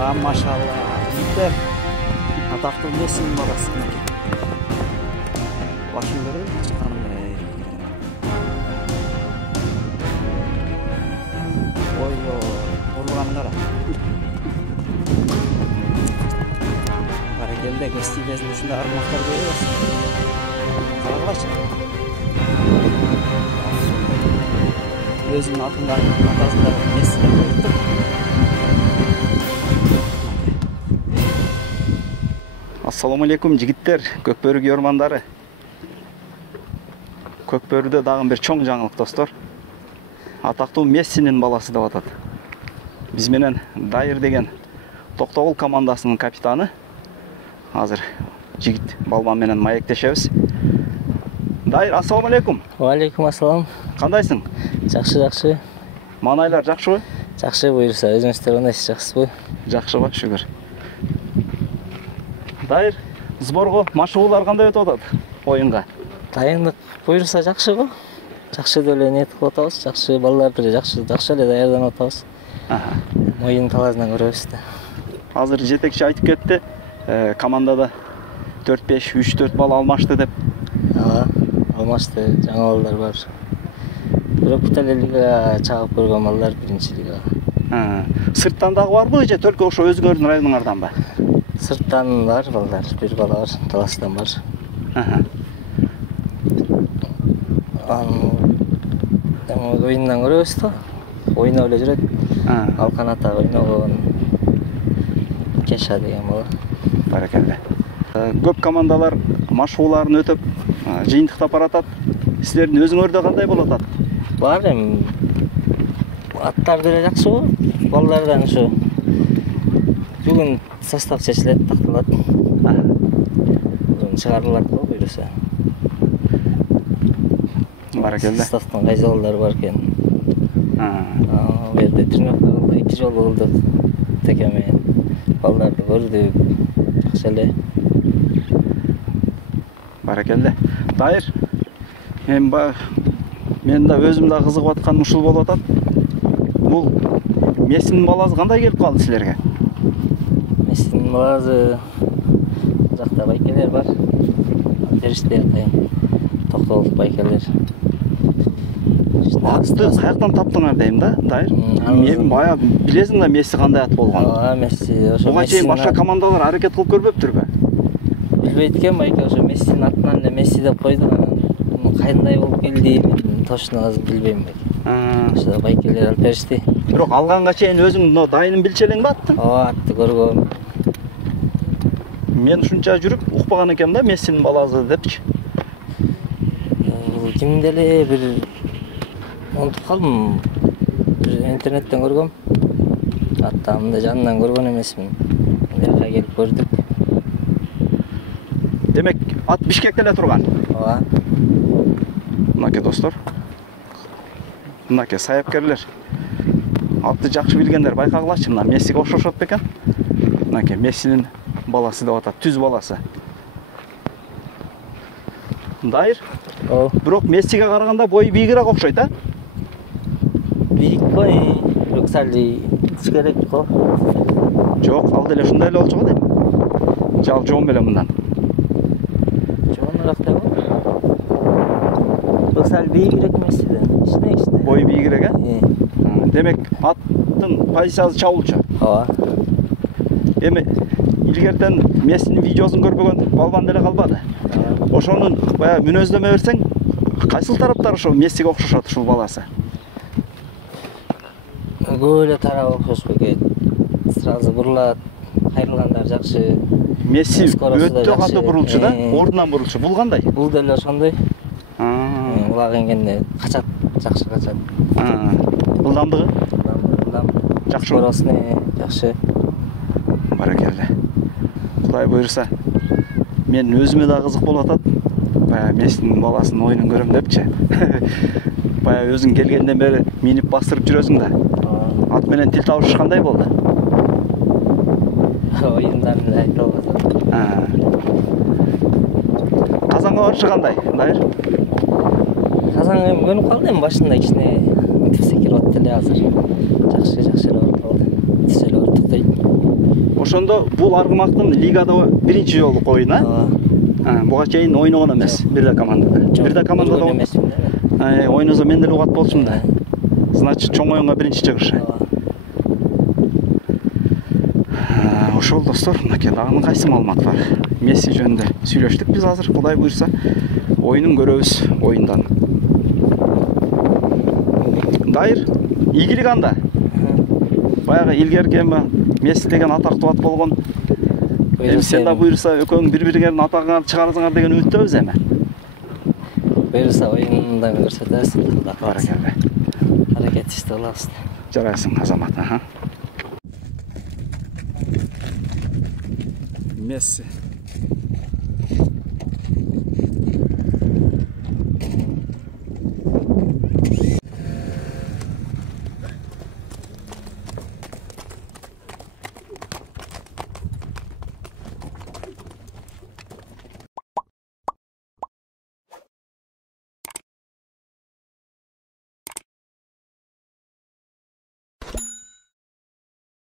Машалла. Жігіттер, атақты Мессинің баласы. Башын көріп қандай. Ой-ой, ұрылғанын қара. Қаракелді кестилесінің ішінде армақтар көресің. Қарағылашы. Өзінің атындағы атасындағы Мессині көрдік. Ассаламу алейкум жігіттер, Көкбөрік ормандары. Көкбөрүдө дагы бир чоң жаңылык достор. Атактуу Мессинин баласы деп атат. Биз менен Дайыр деген Токтогул командасынын капитаны. Азыр жигит балбан менен маектешебиз. Дайыр, ассаламу алейкум. Алейкум ассалам. Кандайсың? Жакшы. Манайлар жакшыбы? Жакшы буюрса, өзүңүздөр кандайсыз, жакшысызбы? Жакшыбы, шүгүр. Дайыр, сборго машыгуулар кандай өтүп атат оюнга? Дайындык буюрса жакшы го. Жакшы деле ниет кылып атабыз, жакшы балдарды жакшы эле даярданып атабыз. Оюн талаасынан көрөбүз да. Азыр жетекчи айтып кетти, командада 4-5, 3-4 бала алмашты деп. Алмашты, жаңа балдар бар. Бирок Италия чагып көргөн балдар биринчи лига. Сырттан дагы барбы же только ошо өзүңөрдүн районуңарданбы? Сырттан бар балдар, бир бала бар, таластан бар. Оюндан көрөбүз да. Ойноо эле жүрөт. Алкан ата ойногон Кеша деген бала. Баракалла. Көп командалар машыгууларын өтүп, жыйынтыктап баратат. Силердин өзүңөрдө кандай болуп атат? Бар эми аттар деле жакшы го. Балдардан ушу бүгүн состав чечилет, такталат. Бүгүн чыгарылат го буюрса. Баракалла. Составтын кайсы балдар бар экен. Бу жерде тренировка кылдык, 2 жолу кылдык. Текеме балдарды көрдүк. Жакшы эле. Баракалла. Дайыр. Мен да өзүм да кызыгып атканым ушул болуп атат. Бул Мессинин баласы кандай келип калды силерге? Мессинин баласы жакта байкелер бар. Бериште атайын. Токтогул байкелер. Атты каяктан таптыңар дейм да, Дайыр? Мен бая билесиң да Месси кандай ат болгонун. Месси ошо. Буга чейин башка командалар аракет кылып көрбөптүрбү? Билбейт экен байке, ошо Мессинин атынан эле Месси деп койду. Кандай болуп келди, мен точно азыр билбейм байке. Ошо байкелер алып беришти. Бирок алганга чейин өзүң дайынын билчү элең ба аттын? Атты көргөм. Мен ушунча жүрүп укпаган экенмин да Мессинин баласы депчи. Кимде эле бир унутуп калдым. Бир интернеттен көргөм. Аттамды жанынан көргөн эмесмин. Бияка келип көрдүк. Демек, ат Бишкекте эле турган. Мынакей достор. Мынакей саяпкерлер. Атты жакшы билгендер байкагылачы, мына Мессиге окшошот бекен. Мынакей Мессинин баласы деп атат, түз баласы. Дайыр? Бирок Мессиге караганда бою бийигирээк окшойт, а? Бийик бой, бирок сал кичкерээк го. Жок, ал деле ушундай эле болчу го дейм. Жал жоон беле мындан. Жооныраак да го. Бирок сал бийигирээк Мессиден. Кичине. Бою бийигирээк, а? Демек, аттын позициясы чабуулчу. Эми илгертен Мессинин видеосун көрбөгөн балбан деле калбады. Ошонун бая мүнөздөмө берсең, кайсыл тараптар ошо Мессиге окшошот ушул баласы? Көп эле тарап окшошпой кетет. Сразу бурулат, кайрылгандар жакшы. Месси өтө катуу бурулчу да, ордунан бурулчу. Бул кандай? Бул деле ошондой. Улак энгенде качат, жакшы качат. Ылдамдыгы? Жакшы. Скоростный жакшы. Баракалла. Кудай буйрса, мен өзүмө да кызык болуп атат. Бая Мессинин баласынын оюнун көрөм депчи. Бая өзүң келгенден бери минип бастырып жүрөсүң да. Ат менен тил табыш кандай болду? Оюндан эле айта албасам. Казанга барышы кандай, Дайыр? Казанга көнүп калдым башында кичине. Секирип атты эле азыр. Жакшы эле барып калды. Тиз эле ортуктойт. Ошондо бул аргымактын лигада биринчи жолу ойunu, а? Буга чейин ойногон эмес, бир да командада. Бир да командада эмесмин. Ойносо мен деле угат болчумун да. Значит, чоң оюнга биринчи чыгыш. Ошол достор, мынакей дагы кайсы маалымат бар? Месси жөнүндө сүйлөштүк биз азыр, Кудай буйрса, оюнун көрөбүз оюндан. Дайыр, ийгилик анда. Баягы илгерки эми Месси деген атактуу ат болгон. Сен да буйрса экөөң бири-бириңердин атагыңарды чыгарасыңар деген үмүттөбүз эми. Буйрса оюнда көрсөтөбүз. Баракелде. Аракетибизди кылабыз. Жарайсың, Азамат, Месси